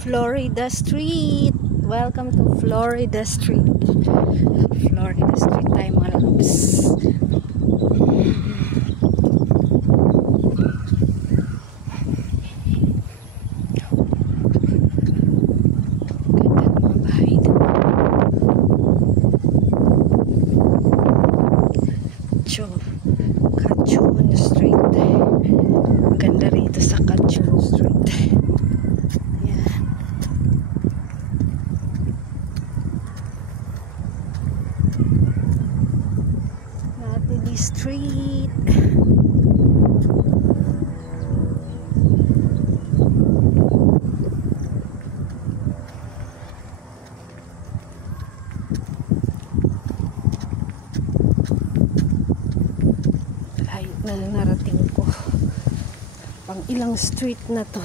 Florida Street. Welcome to Florida Street. Florida Street tayo mga loves. Ganda ng mga bahay doon. Cachon Street. Ganda rito sa Cachon Street. Street. Layo na narating ko. Pang ilang street na to.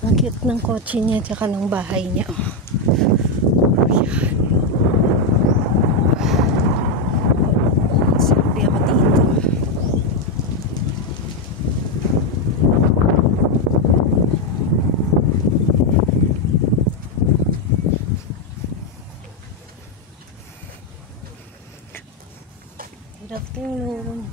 Ang cute ng kotse niya tsaka ng bahay niya. Good afternoon.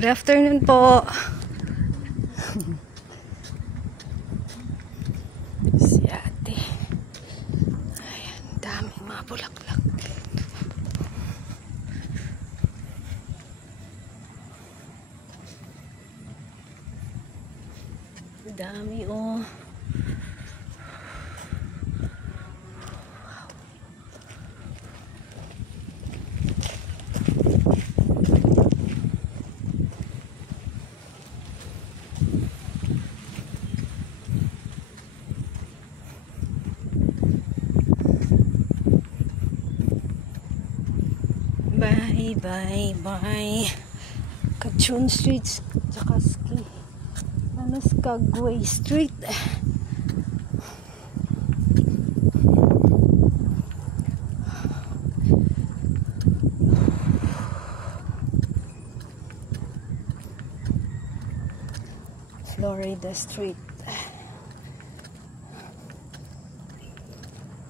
Good afternoon po. Si ate. Ayan, daming mga bulaklak. Dami oh. Bye bye bye. Cachon Street tsaka Skagway Street. Florida Street.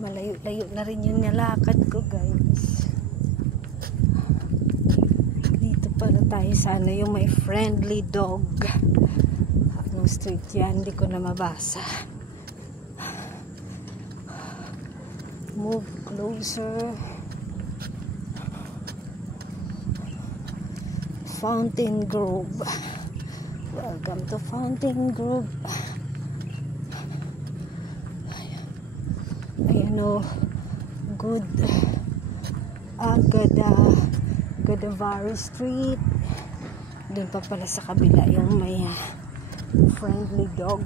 Malayo-layo na rin yung nalakad ko, guys. Dito pala tayo sana yung may friendly dog. Anong street yan? Hindi ko na mabasa. Move closer. Fountain Grove. Welcome to Fountain Grove. Ayan o. Godavari Street. Doon pa pala sa kabila yung may friendly dog.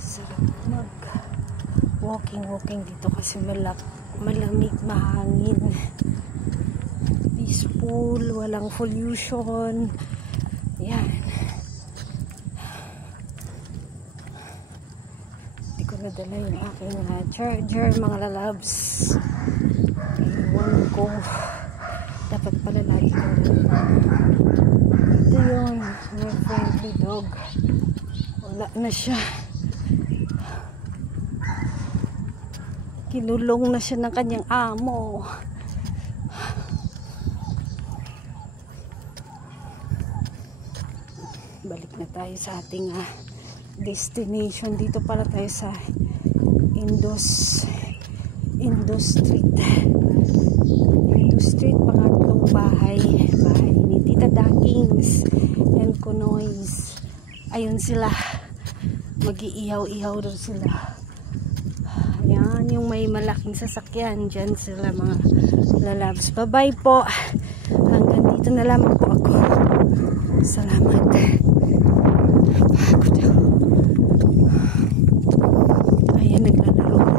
Sarap mag walking dito kasi malamig, mahangin, peaceful, walang pollution. Yan. Hindi ko nadala yung aking charger, mga lalabs. Iwan ko. Dapat pala lagi ko. Ito yun, may friendly dog. Wala na siya. Kinulong na siya ng kanyang amo. Balik na tayo sa ating destination. Dito pala tayo sa Indus Street. Indus Street, pangatlong bahay ni Tita Dakings and Kunoys. Ayun sila. Mag-iihaw-ihaw daw sila. Ayan, yung may malaking sasakyan. Diyan sila mga lalabs. Bye-bye po. Hanggang dito na lamang po ako. Salamat. Pagod ako. Ayan, naglalaro.